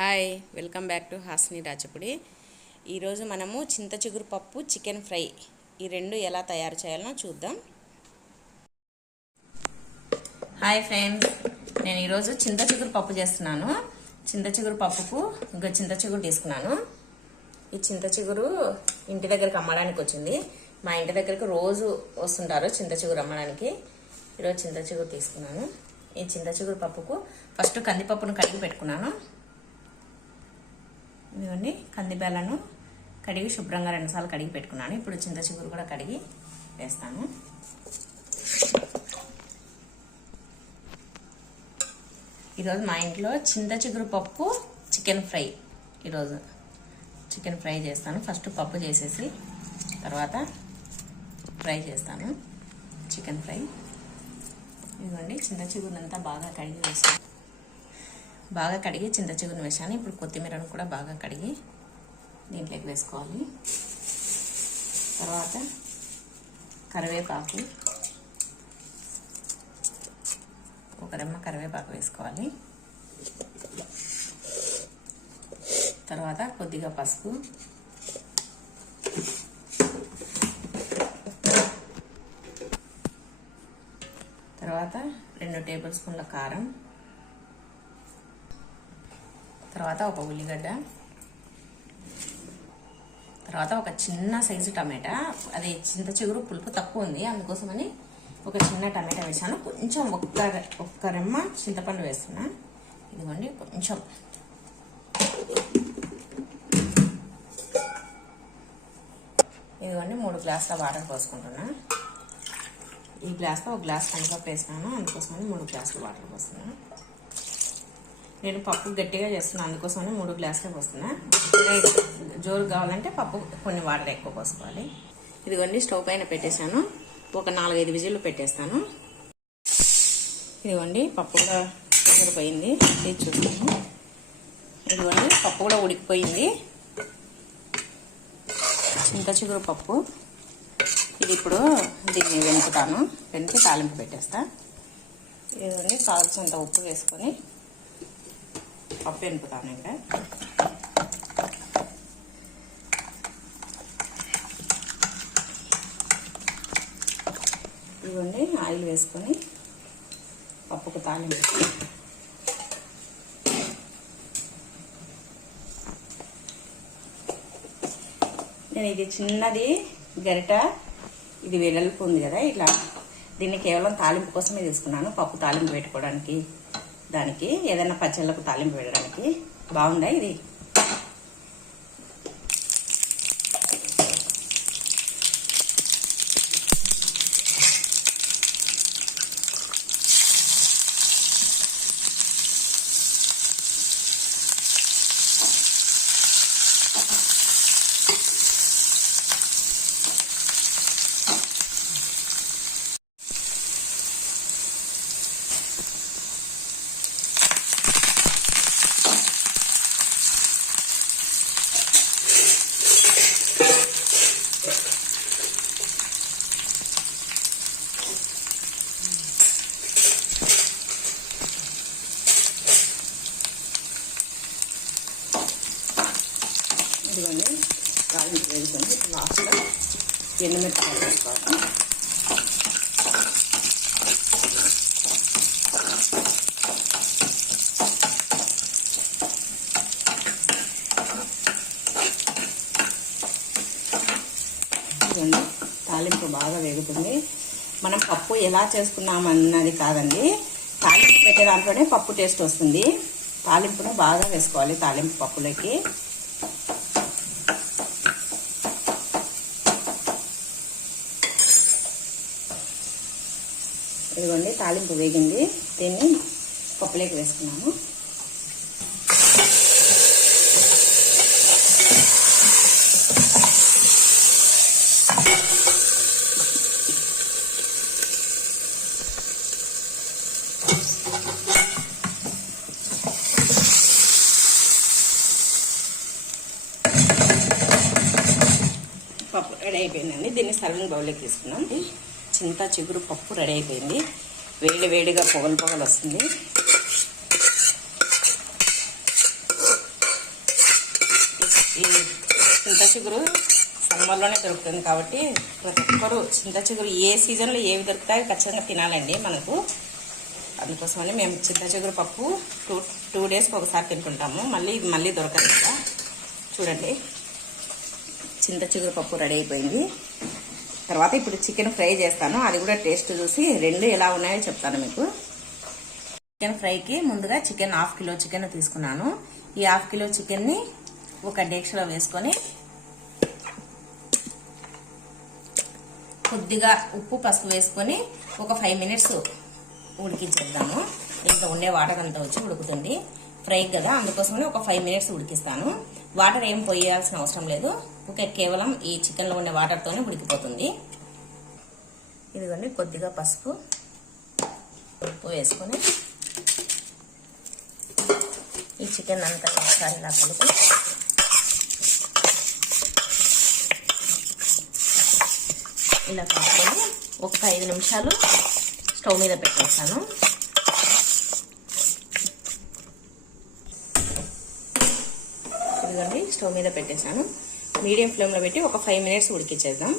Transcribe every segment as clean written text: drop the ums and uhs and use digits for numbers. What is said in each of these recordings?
Hi, welcome back to Hasni Rachapudi. ఈరోజు మనము చింత చిగురు పప్పు, చికెన్ ఫ్రై ఈ రెండు ఎలా తయారు చేయాలో చూద్దాం. హాయ్ ఫ్రెండ్స్, నేను ఈరోజు చింత చిగురు పప్పు చేస్తున్నాను. చింత చిగురు పప్పుకు ఇంకా చింత చిగురు తీసుకున్నాను. ఈ చింత చిగురు ఇంటి దగ్గరికి అమ్మడానికి వచ్చింది. మా ఇంటి దగ్గరికి రోజు వస్తుంటారు చింత చిగురు అమ్మడానికి. ఈరోజు చింత చిగురు తీసుకున్నాను. ఈ చింత చిగురు పప్పుకు ఫస్ట్ కందిపప్పును కడిగి పెట్టుకున్నాను. ఇదిగోండి, కందిబేలను కడిగి శుభ్రంగా 2 సార్లు కడిగి పెట్టుకున్నాను. ఇప్పుడు చింత చిగురు కూడా కడిగి వేస్తాను. ఈరోజు మా ఇంట్లో చింత చిగురు పప్పు, చికెన్ ఫ్రై. ఈరోజు చికెన్ ఫ్రై చేస్తాను. ఫస్ట్ పప్పు చేసేసి తర్వాత ఫ్రై చేస్తాను, చికెన్ ఫ్రై. ఇదిగోండి, చింత చిగురునంతా బాగా కడిగి వేస్తాను. చింత చిగురుని వేసాను. ఇప్పుడు కొత్తిమీరను కూడా బాగా కడిగి దీంట్లోకి వేసుకోవాలి. తర్వాత కరివేపాకు, ఒక రెమ్మ కరివేపాకు వేసుకోవాలి. తర్వాత కొద్దిగా పసుపు, తర్వాత 2 టేబుల్ స్పూన్ల కారం, తర్వాత ఒక ఉల్లిగడ్డ, తర్వాత ఒక చిన్న సైజు టమాటా. అది చింత చిగురు పులుపు తక్కువ ఉంది, అందుకోసమని ఒక చిన్న టమాటా వేసాను. కొంచెం ఒక్క రెమ్మ చింతపండు వేస్తున్నా. ఇదిగోండి, కొంచెం. ఇదిగోండి, 3 గ్లాసుల వాటర్ పోసుకుంటున్నా. ఈ గ్లాస్తో 1 గ్లాస్ కందిపప్పు వేసినాను, అందుకోసమని 3 గ్లాసుల వాటర్ పోస్తున్నాను. నేను పప్పు గట్టిగా చేస్తున్నాను, అందుకోసమని 3 గ్లాసులే పోస్తున్నా. జోరు కావాలంటే పప్పు కొన్ని వాటర్ ఎక్కువ పోసుకోవాలి. ఇదిగోండి, స్టవ్ పైన పెట్టేశాను. ఒక 4-5 విజిల్లు పెట్టేస్తాను. ఇదిగోండి, పప్పు కూడా ఉడికిపోయింది. తీసి చూస్తాను. ఇదిగోండి, పప్పు కూడా ఉడికిపోయింది. చింత చిగురు పప్పు ఇది. ఇప్పుడు దీన్ని వెనుకుతాను. వెనుక తాలింపు పెట్టేస్తా. ఇదిగోండి, కావాల్సినంత ఉప్పు వేసుకొని పప్పు వెనుకుతాను. ఇంకా ఇదిగోండి, ఆయిల్ వేసుకొని పప్పుకు తాలింపు. నేను ఇది చిన్నది గరిట, ఇది వెడల్పు ఉంది కదా, ఇట్లా దీన్ని కేవలం తాలింపు కోసమే తీసుకున్నాను. పప్పు తాలింపు పెట్టుకోవడానికి, దానికి ఏదైనా పచ్చళ్ళకు తాలింపు పెట్టడానికి బాగుందా ఇది. ఇదిగోండి, తాలింపు వేసుకొని లాస్ట్లో ఎండుమిరపకాయలు వేసుకోవాలి. ఇదిగోండి, తాలింపు బాగా వేగుతుంది. మనం పప్పు ఎలా చేసుకున్నామన్నది కాదండి, తాలింపు పెట్టే దాంట్లోనే పప్పు టేస్ట్ వస్తుంది. తాలింపును బాగా వేసుకోవాలి తాలింపు పప్పులోకి. ఇదిగోండి, తాలింపు వేగింది. దీన్ని పప్పులోకి వేసుకున్నాము. పప్పు రెడీ అయిపోయిందండి. దీన్ని సర్వింగ్ బౌల్లోకి తీసుకున్నాం. చింత చిగురు పప్పు రెడీ అయిపోయింది. వేడి వేడిగా పొగలు పొగలు వస్తుంది. చింత చిగురు సమ్మర్లోనే దొరుకుతుంది కాబట్టి ప్రతి ఒక్కరు చింత చిగురు ఏ సీజన్లో ఏవి దొరుకుతాయో ఖచ్చితంగా తినాలండి మనకు. అందుకోసమని మేము చింత చిగురు పప్పు టూ డేస్కి ఒకసారి తింటుంటాము. మళ్ళీ దొరకదు కదా. చూడండి, చింత చిగురు పప్పు రెడీ అయిపోయింది. తర్వాత ఇప్పుడు చికెన్ ఫ్రై చేస్తాను. అది కూడా టేస్ట్ చూసి రెండు ఎలా ఉన్నాయో చెప్తాను మీకు. చికెన్ ఫ్రైకి ముందుగా చికెన్ 1/2 కిలో చికెన్ తీసుకున్నాను. ఈ 1/2 కిలో చికెన్ని ఒక డేక్షలో వేసుకొని కొద్దిగా ఉప్పు పసుపు వేసుకొని ఒక 5 మినిట్స్ ఉడికించేద్దాము. ఇంకా ఉండే వాటర్ అంతా వచ్చి ఉడుకుతుంది. ఫ్రై కదా, అందుకోసమని ఒక 5 మినిట్స్ ఉడికిస్తాను. వాటర్ ఏం పోయాల్సిన అవసరం లేదు. ఓకే, కేవలం ఈ చికెన్లో ఉండే వాటర్తోనే ఉడికిపోతుంది. ఇదిగోండి, కొద్దిగా పసుపు ఉప్పు వేసుకొని ఈ చికెన్ అంతా ఒకసారి ఇలా కలిపి ఇలా కలుపుకొని ఒక 5 నిమిషాలు స్టవ్ మీద పెట్టేస్తాను. ఇదిగోండి, స్టవ్ మీద పెట్టేసాను. మీడియం ఫ్లేమ్లో పెట్టి ఒక 5 మినిట్స్ ఉడికించేద్దాం.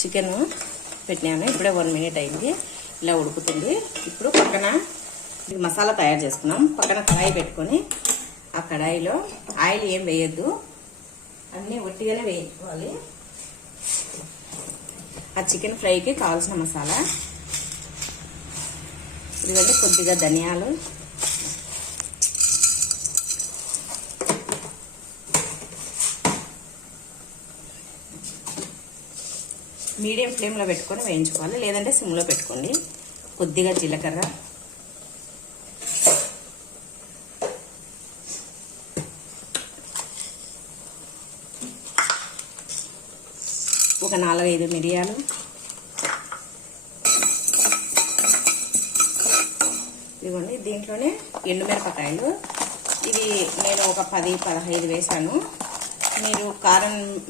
చికెన్ పెట్టినాను, ఇప్పుడే 1 మినిట్ అయింది. ఇలా ఉడుకుతుంది. ఇప్పుడు పక్కన మసాలా తయారు చేసుకున్నాం. పక్కన కడాయి పెట్టుకొని ఆ కడాయిలో ఆయిల్ ఏం వేయద్దు, అన్నీ ఒట్టిగానే వేయించుకోవాలి. ఆ చికెన్ ఫ్రైకి కావాల్సిన మసాలా ఇదిగోండి, కొద్దిగా ధనియాలు, మీడియం ఫ్లేమ్లో పెట్టుకొని వేయించుకోవాలి, లేదంటే సిమ్లో పెట్టుకోండి. కొద్దిగా జీలకర్ర, ఒక 4-5 మిరియాలు, ఇదిగోండి. దీంట్లోనే ఎండుమిరపకాయలు, ఇది నేను ఒక 10-15 వేసాను.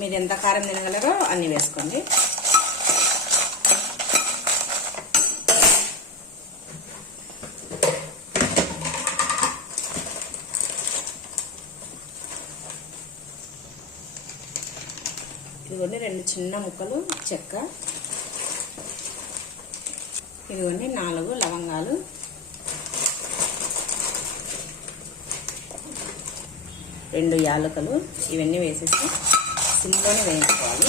మీరు ఎంత కారం తినగలరో అన్ని వేసుకోండి. ఇదిగోండి 2 చిన్న ముక్కలు చెక్క, ఇదిగోండి 4 లవంగాలు, 2 యాలకులు. ఇవన్నీ వేసేసి సిమ్లోనే వేయించుకోవాలి.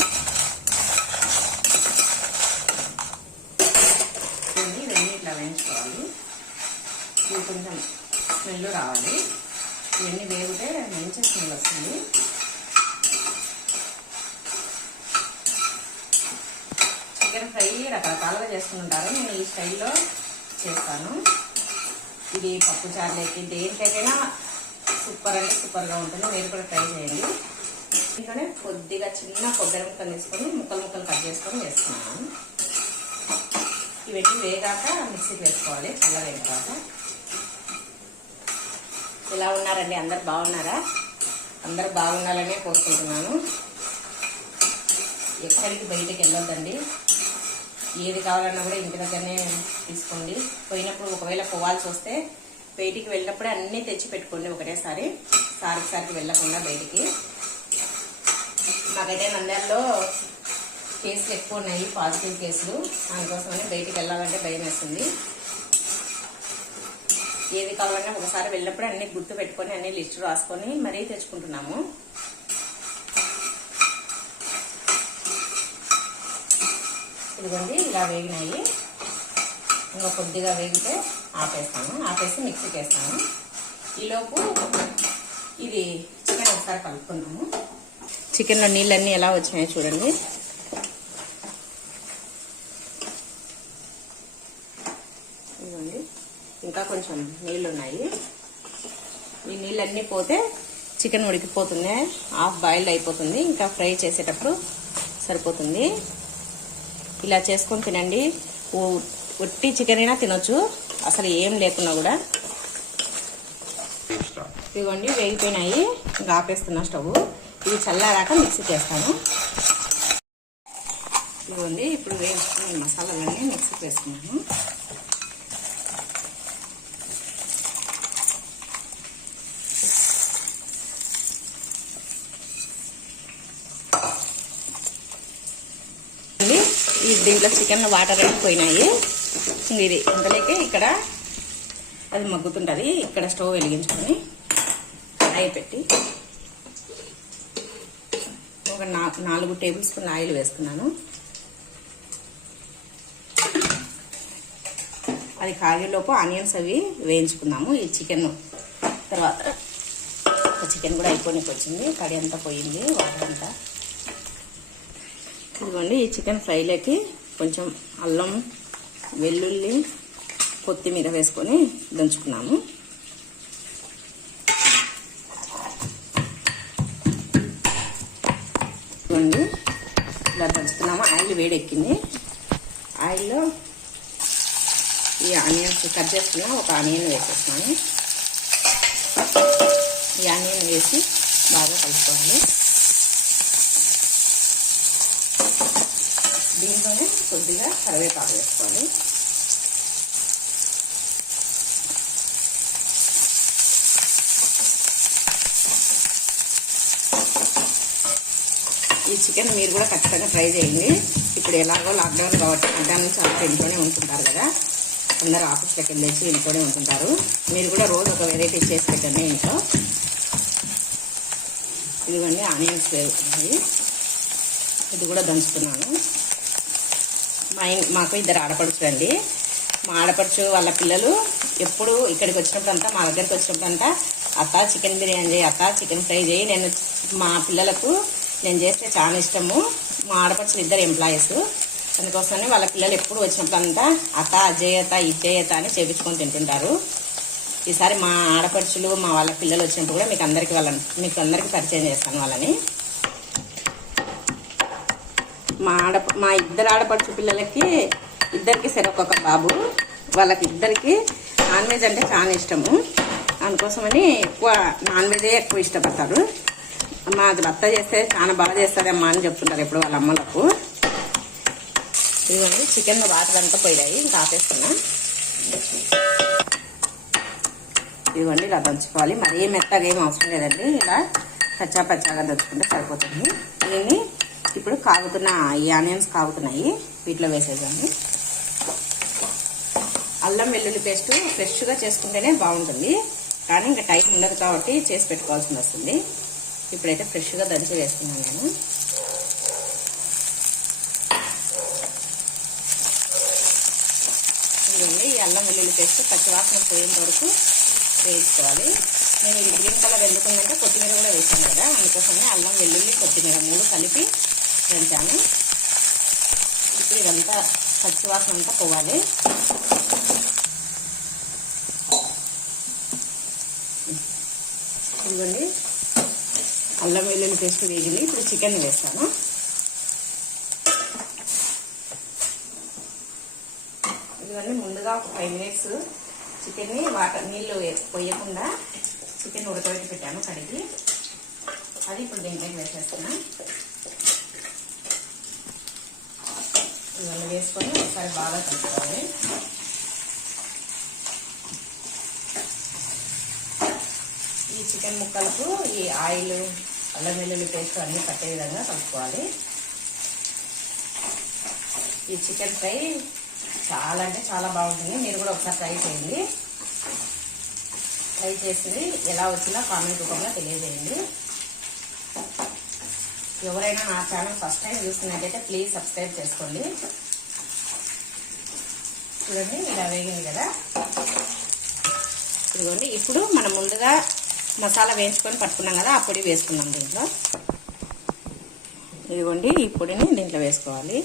ఇవన్నీ ఇట్లా వేయించుకోవాలి. ఇవి కొంచెం స్మెల్ రావాలి. ఇవన్నీ వేగితే మంచి స్మెల్ వస్తుంది. చికెన్ ఫ్రై రకరకాలుగా చేసుకుంటారు, నేను ఈ స్టైల్లో చేస్తాను. ఇది పప్పు చారులోకి దేనికైనా సూపర్ అంటే సూపర్గా ఉంటుంది. మీరు కూడా ట్రై చేయండి. ఇంట్లోనే కొద్దిగా చిన్న కొబ్బరి ముక్కలు తీసుకొని ముక్కలు కట్ చేసుకొని వేసుకున్నాను. ఇవన్నీ వేగాక మిక్సీకి వేసుకోవాలి, చల్లగైన తర్వాత. ఎలా ఉన్నారండి? అందరు బాగున్నారా? అందరు బాగుండాలనే కోరుకుంటున్నాను. ఎక్కడికి బయటికి వెళ్ళొద్దండి. ఏది కావాలన్నా కూడా ఇంటి దగ్గరనే తీసుకోండి. పోయినప్పుడు ఒకవేళ పోవాల్సి వస్తే బయటికి వెళ్ళినప్పుడే అన్నీ తెచ్చి పెట్టుకోండి ఒకటేసారి, సారికి వెళ్ళకుండా బయటికి. మాకైతే నంద్యాలలో కేసులు ఎక్కువ ఉన్నాయి, పాజిటివ్ కేసులు. అందుకోసమని బయటికి వెళ్ళాలంటే భయం వేస్తుంది. ఏది కావాలన్నా ఒకసారి వెళ్ళినప్పుడు అన్ని గుర్తు పెట్టుకొని అన్ని లిస్ట్ రాసుకొని మరీ తెచ్చుకుంటున్నాము. ఇదిగోండి, ఇలా వేగినాయి. ఇంకా కొద్దిగా వేగితే ఆపేసి మిక్సీకి వేస్తాను. ఈలోపు ఇది చికెన్ ఒకసారి కలుపుకుందాము. చికెన్లో నీళ్ళన్నీ ఎలా వచ్చినాయో చూడండి. ఇదిగోండి, ఇంకా కొంచెం నీళ్ళు ఉన్నాయి. ఈ నీళ్ళన్నీ పోతే చికెన్ ఉడికిపోతుంది, హాఫ్ బాయిల్డ్ అయిపోతుంది. ఇంకా ఫ్రై చేసేటప్పుడు సరిపోతుంది. ఇలా చేసుకొని తినండి. ఒట్టి చికెన్ అయినా తినొచ్చు, అసలు ఏం లేకున్నా కూడా. ఇదిగోండి, వేగిపోయినాయి. ఇంకా ఆపేస్తున్నా స్టవ్. ఇవి చల్లారాక మిక్సీకి వేస్తాను. ఇదిగోండి, ఇప్పుడు వేసుకున్న మసాలాలన్నీ మిక్సీకి వేసుకున్నాను. దీంట్లో చికెన్ వాటర్ అయితే పోయినాయి. ఇది ఇంతలోకి ఇక్కడ అది మగ్గుతుంటుంది. ఇక్కడ స్టవ్ వెలిగించుకొని కడాయి పెట్టి ఒక 4 టేబుల్ స్పూన్ ఆయిల్ వేస్తున్నాను. అది కాగేలోపు ఆనియన్స్ అవి వేయించుకున్నాము. ఈ చికెన్ తర్వాత చికెన్ కూడా అయిపోయినకి వచ్చింది. కడి అంతా పోయింది, వాటర్ అంతా. ఇదిగోండి, ఈ చికెన్ ఫ్రైలోకి కొంచెం అల్లం, వెల్లుల్లి, కొత్తిమీర వేసుకొని దంచుకున్నాము. ఇదిగోండి, ఇలా దంచుకున్నాము. ఆయిల్ వేడెక్కింది. ఆయిల్లో ఈ ఆనియన్స్ కట్ చేసుకున్నా ఒక ఆనియన్ వేసేస్తున్నాను. ఈ ఆనియన్ వేసి బాగా కలుపుకోవాలి. దీంట్లోనే కొద్దిగా కరివేపాకు వేసుకోవాలి. ఈ చికెన్ మీరు కూడా ఖచ్చితంగా ట్రై చేయండి. ఇప్పుడు ఎలాగో లాక్డౌన్ కాబట్టి మధ్యాహ్నం నుంచి అందరూ ఇంట్లోనే ఉంటుంటారు కదా. అందరూ ఆఫీస్లోకి వెళ్ళేసి ఇంట్లోనే ఉంటుంటారు. మీరు కూడా రోజు ఒక వెరైటీ చేసి పెట్టండి ఇంట్లో. ఇదిగోండి, ఆనియన్స్ వేసుకున్నాయి. ఇది కూడా దంచుతున్నాను. మాకు 2 ఆడపడుచులండి. మా ఆడపడుచు వాళ్ళ పిల్లలు ఎప్పుడు ఇక్కడికి వచ్చినప్పుడంతా, మా దగ్గరికి వచ్చినప్పుడంతా, అత్త చికెన్ బిర్యానీ చేయి, అత్త చికెన్ ఫ్రై చేయి. మా పిల్లలకు నేను చేస్తే చాలా ఇష్టము. మా ఆడపడుచులు 2 ఎంప్లాయీస్. అందుకోసమని వాళ్ళ పిల్లలు ఎప్పుడు వచ్చినప్పుడంతా అత్త అజయత ఇజ్జయత అని చేపించుకొని తింటుంటారు. ఈసారి మా ఆడపడుచులు మా వాళ్ళ పిల్లలు వచ్చినప్పుడు కూడా మీకు అందరికి పరిచయం చేస్తాను వాళ్ళని. మా 2 ఆడపడుచు పిల్లలకి 2కి ఒక్కొక్క బాబు. వాళ్ళకి 2కి నాన్ వెజ్ అంటే చాలా ఇష్టము. అందుకోసమని ఎక్కువ నాన్ వెజే ఎక్కువ ఇష్టపడతారు. మా భర్త చేస్తే చాలా బాగా చేస్తారమ్మా అని చెప్తుంటారు ఎప్పుడు వాళ్ళ అమ్మలకు. ఇదిగోండి, చికెన్ వాటర్ అంతా పోయాయి, ఇంకా ఆపేస్తున్నా. ఇదిగోండి, ఇలా దంచుకోవాలి. మరీ మెత్తగా ఏం అవసరం లేదండి. ఇలా కచ్చా పచ్చాగా దంచుకుంటే సరిపోతుంది. దీన్ని ఇప్పుడు ఈ ఆనియన్స్ కాగుతున్నాయి, వీటిలో వేసేసాను. అల్లం వెల్లుల్లి పేస్ట్ ఫ్రెష్గా చేసుకుంటేనే బాగుంటుంది, కానీ ఇంకా టైం ఉండదు కాబట్టి చేసి పెట్టుకోవాల్సి వస్తుంది. ఇప్పుడైతే ఫ్రెష్గా దంచి వేస్తున్నాను నేను. ఇదిగోండి, ఈ అల్లం వెల్లుల్లి పేస్ట్ పచ్చివాసన పోయేంత వరకు వేయించుకోవాలి. నేను ఇది గ్రీన్ కలర్ ఎందుకుందంటే కొత్తిమీర కూడా వేసాను కదా, అందుకోసమే అల్లం వెల్లుల్లి కొత్తిమీర 3 కలిపి వేయించాను. ఇప్పుడు ఇదంతా పచ్చివాసన అంతా పోవాలి. ఇదిగోండి, అల్లం వెల్లుల్లి పేస్ట్ వేగింది. ఇప్పుడు చికెన్ వేస్తాను. ఇదిగోండి, ముందుగా ఒక 5 మినిట్స్ చికెన్ని నీళ్ళు పోయకుండా చికెన్ ఉడకబెట్టి పెట్టాను కడిగి. అది ఇప్పుడు దీంట్లోకి వేసేస్తున్నా. ఇవన్నీ వేసుకొని ఒకసారి బాగా కలుపుకోవాలి. ఈ చికెన్ ముక్కలకు ఈ ఆయిల్, అల్లం వెల్లుల్లి పేస్ట్ అన్నీ పట్టే విధంగా కలుపుకోవాలి. ఈ చికెన్ ఫ్రై చాలా అంటే చాలా బాగుంటుంది. మీరు కూడా ఒకసారి ట్రై చేయండి. ట్రై చేసి ఎలా వచ్చినా కామెంట్ రూపంలో తెలియజేయండి. ఎవరైనా నా ఛానల్ ఫస్ట్ టైం చూస్తున్నట్టయితే ప్లీజ్ సబ్స్క్రైబ్ చేసుకోండి. చూడండి, ఇలా వేగింది కదా. ఇదిగోండి, ఇప్పుడు మనం ముందుగా మసాలా వేయించుకొని పట్టుకున్నాం కదా, ఆ పొడి వేసుకున్నాం దీంట్లో. ఇదిగోండి, ఈ పొడిని దీంట్లో వేసుకోవాలి.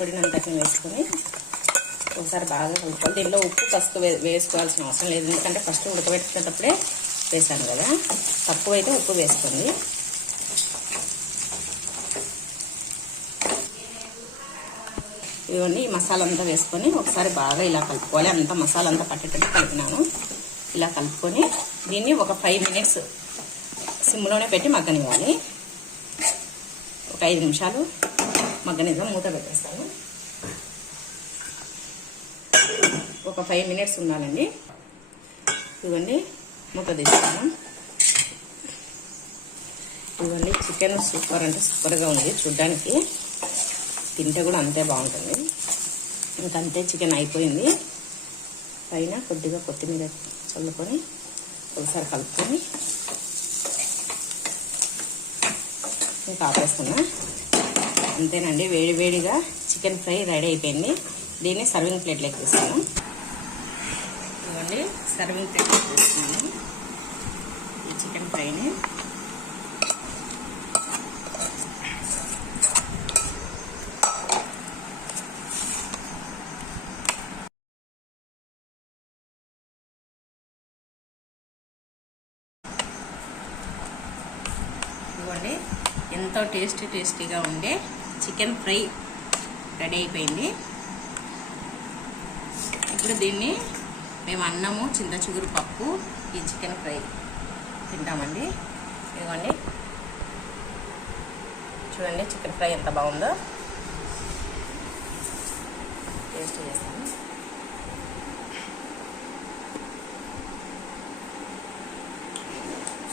పొడిని అంతటిని వేసుకొని ఒకసారి బాగా కలుపుకోవాలి. దీనిలో ఉప్పు పసుపు వేసుకోవాల్సిన అవసరం లేదు, ఎందుకంటే ఫస్ట్ ఉడకబెట్టుకునేటప్పుడే వేసాను కదా. తక్కువ అయితే ఉప్పు వేసుకోండి. ఇవన్నీ ఈ మసాలా అంతా వేసుకొని ఒకసారి బాగా ఇలా కలుపుకోవాలి. అంతా మసాలా అంతా పట్టేటట్టు కలిపినాను. ఇలా కలుపుకొని దీన్ని ఒక 5 మినిట్స్ సిమ్లోనే పెట్టి మగ్గనివ్వాలి. ఒక 5 నిమిషాలు మగ్గనిద్దాం. మూత పెట్టేస్తాను. ఒక 5 మినిట్స్ ఉండాలండి. ఇవ్వండి, మూత తీస్తాను. ఇవన్నీ చికెన్ సూపర్ అంటే సూపర్గా ఉంది చూడ్డానికి, తింటే కూడా అంతే బాగుంటుంది. ఇంకంతే చికెన్ అయిపోయింది. పైన కొద్దిగా కొత్తిమీర చల్లుకొని ఒకసారి కలుపుకొని ఇంకా ఆపేస్తున్నా. అంతేనండి, వేడి వేడిగా చికెన్ ఫ్రై రెడీ అయిపోయింది. దీన్ని సర్వింగ్ ప్లేట్లోకి వేస్తాను. ఇవ్వండి సర్వింగ్ ప్లేట్లోకి వేస్తున్నాను ఈ చికెన్ ఫ్రైని. ఇవ్వండి ఎంతో టేస్టీగా ఉండే చికెన్ ఫ్రై రెడీ అయిపోయింది. ఇప్పుడు దీన్ని మేము అన్నము, చింత చిగురు పప్పు, ఈ చికెన్ ఫ్రై తింటామండి. ఇదిగోండి చూడండి చికెన్ ఫ్రై ఎంత బాగుందో. టేస్ట్ చేస్తాను.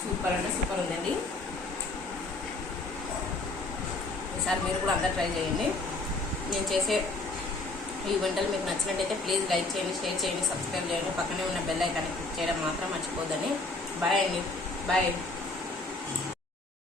సూపర్ అంటే సూపర్ ఉందండి. ఈసారి మీరు కూడా అందరూ ట్రై చేయండి. నేను చేసే ఈ వంటలు మీకు నచ్చినట్టయితే ప్లీజ్ లైక్ చేయండి, షేర్ చేయండి, సబ్స్క్రైబ్ చేయండి. పక్కనే ఉన్న బెల్ ఐకాన్ని క్లిక్ చేయడం మాత్రం మర్చిపోద్దని. బాయ్ అండి, బాయ్.